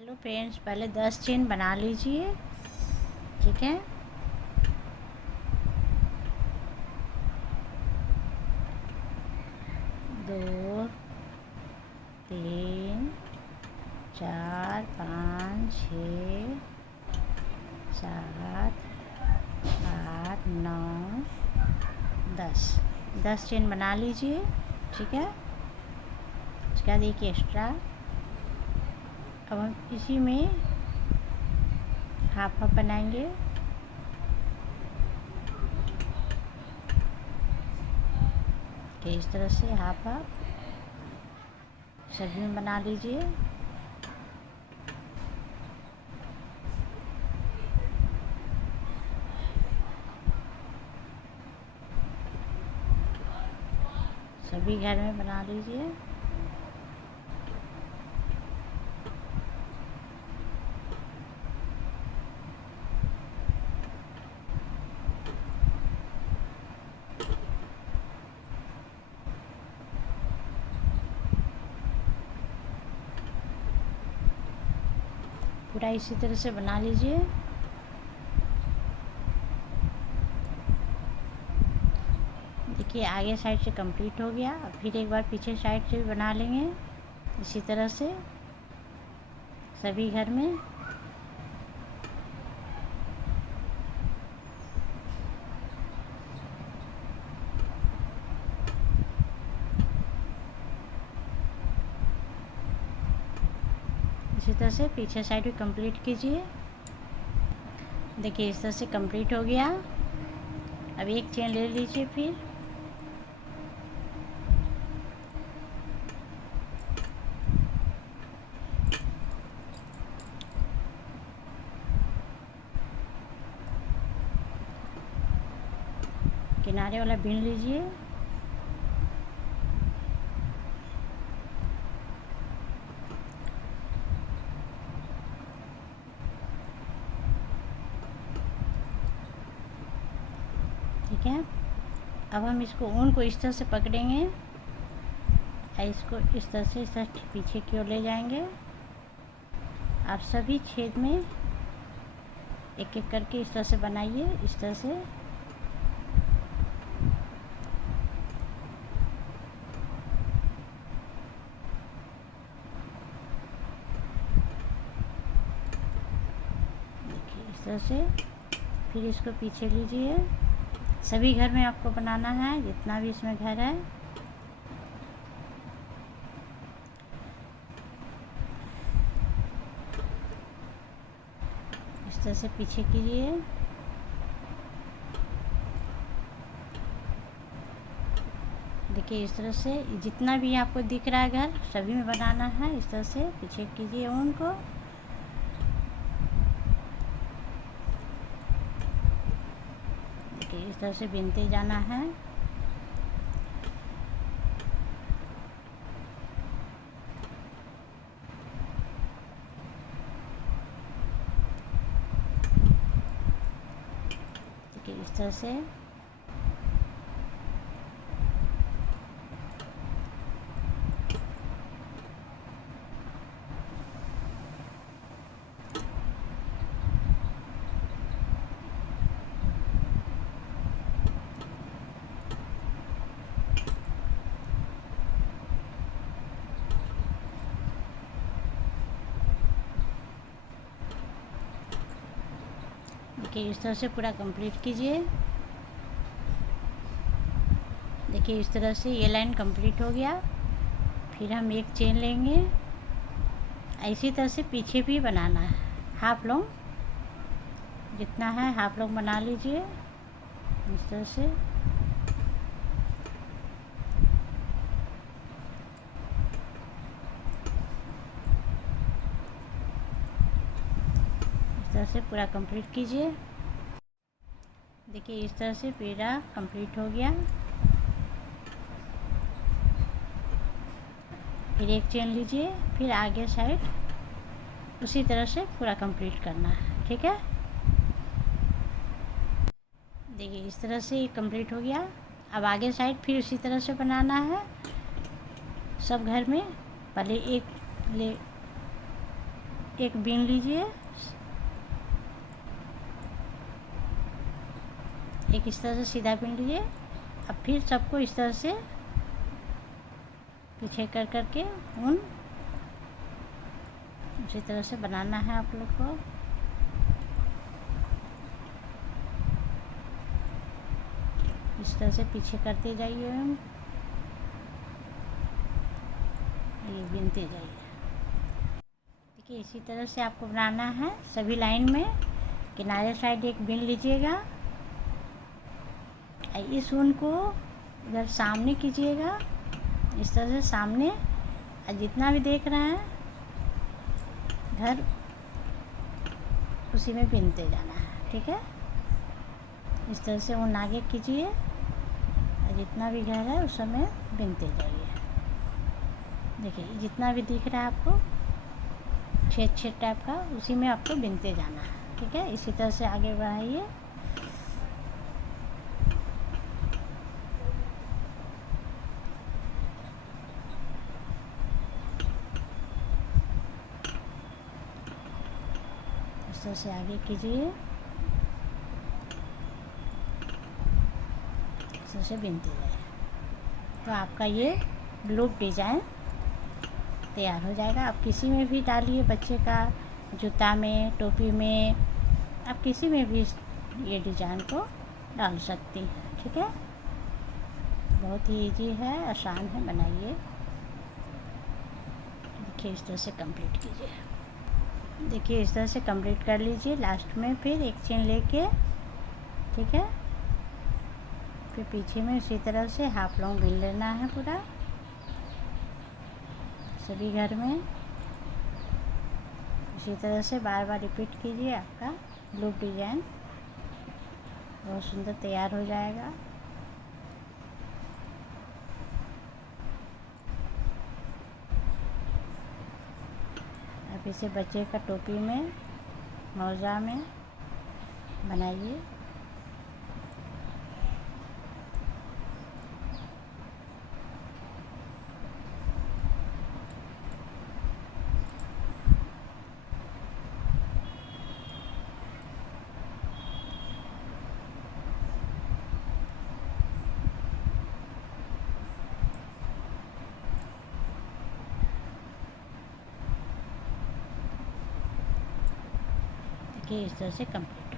Hello friends, पहले 10 chain बना लीजिए। ठीक है। 2 3 4 5 6 7 8 9 10 चेन बना लीजिए। ठीक है। उसके बाद एक एक्स्ट्रा। अब हम इसी में हाफ हाफ बनाएंगे। कि इस तरह से हाफ हाफ सभी में बना लीजिए। सभी घर में बना लीजिए। पूरा इसी तरह से बना लीजिए। देखिए आगे साइड से कंप्लीट हो गया। अब फिर एक बार पीछे साइड से भी बना लेंगे इसी तरह से सभी घर में। इसी तरह से पीछे साइड भी कंप्लीट कीजिए। देखिए इस तरह से कंप्लीट हो गया। अब एक चेन ले लीजिए। फिर किनारे वाला बीन लीजिए। ठीक है। अब हम इसको ऊन को इस तरह से पकड़ेंगे और इसको इस तरह से पीछे की ओर ले जाएंगे। आप सभी छेद में एक एक करके इस तरह से बनाइए। इस तरह से देखिए इस तरह से। फिर इसको पीछे लीजिए। सभी घर में आपको बनाना है, जितना भी इसमें घर है। इस तरह से पीछे कीजिए। देखिए इस तरह से जितना भी आपको दिख रहा है घर सभी में बनाना है। इस तरह से पीछे कीजिए ऊन को। देखिए इस तरह से बिनते जाना है। देखिए इस तरह से देखिए इस तरह से पूरा कंप्लीट कीजिए। देखिए इस तरह से ये लाइन कंप्लीट हो गया। फिर हम एक चेन लेंगे। इसी तरह से पीछे भी बनाना है। हाफ लॉन्ग जितना है हाफ लॉन्ग बना लीजिए इस तरह से। इस तरह से पूरा कंप्लीट कीजिए। देखिए इस तरह से पूरा कंप्लीट हो गया। फिर एक चेन लीजिए। फिर आगे साइड उसी तरह से पूरा कंप्लीट करना है। ठीक है। देखिए इस तरह से ये कंप्लीट हो गया। अब आगे साइड फिर उसी तरह से बनाना है सब घर में। पहले एक बीन लीजिए, एक इस तरह से सीधा बीन लीजिए। अब फिर सबको इस तरह से पीछे कर करके ऊन उसी तरह से बनाना है आप लोग को। इस तरह से पीछे करते जाइए, ये बिनते जाइए। देखिए इसी तरह से आपको बनाना है सभी लाइन में। किनारे साइड एक बिन लीजिएगा, इस ऊन को इधर सामने कीजिएगा, इस तरह से सामने, और जितना भी देख रहे हैं घर उसी में बिनते जाना है, ठीक है। इस तरह से ऊन आगे कीजिए और जितना भी घर है उस समय बिनते जाइए। देखिए जितना भी दिख रहा है आपको छेद छेद टाइप का, उसी में आपको बिनते जाना है, ठीक है। इसी तरह से आगे बढ़ाइए। इस तरह से आगे कीजिए, इस तरह से बिनते जाइए। तो आपका ये लूप डिज़ाइन तैयार हो जाएगा। आप किसी में भी डालिए, बच्चे का जूता में, टोपी में, आप किसी में भी ये डिज़ाइन को डाल सकती हैं, ठीक है। बहुत ही इजी है, आसान है, बनाइए। देखिए इस तरह से कंप्लीट कीजिए। देखिए इस तरह से कंप्लीट कर लीजिए। लास्ट में फिर एक चेन लेके, ठीक है, फिर पीछे में इसी तरह से हाफ लॉन्ग बिन लेना है पूरा सभी घर में। इसी तरह से बार बार रिपीट कीजिए, आपका लूप डिज़ाइन बहुत सुंदर तैयार हो जाएगा। अब इसे बच्चे का टोपी में, मौजा में बनाइए। देखिए इस तरह से कंप्लीट